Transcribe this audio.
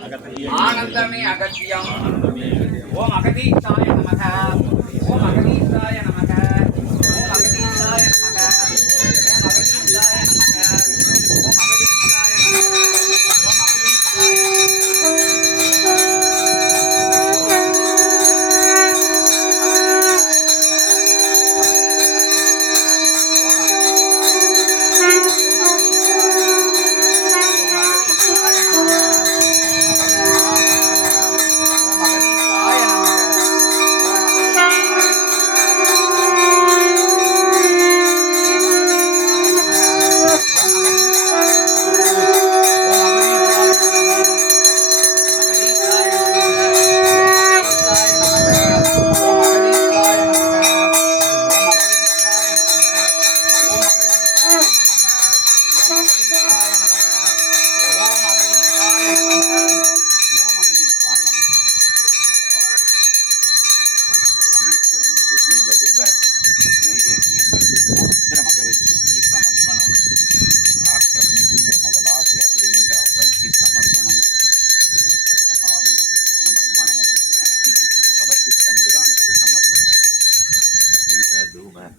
ஆனந்தமே அகத்தியம். ஓம் அகதீசாய நமக. ஓம் அகதீசாய நமக. ஓம் அகதீசாய நமக. ஓம் அகதீசாய நமக. ஓம் அகதீசாய நமக. ஓம் மகாவீரனுக்கு சமர்ப்பணம். தம்பரானுக்கு சமர்ப்பணம். தூப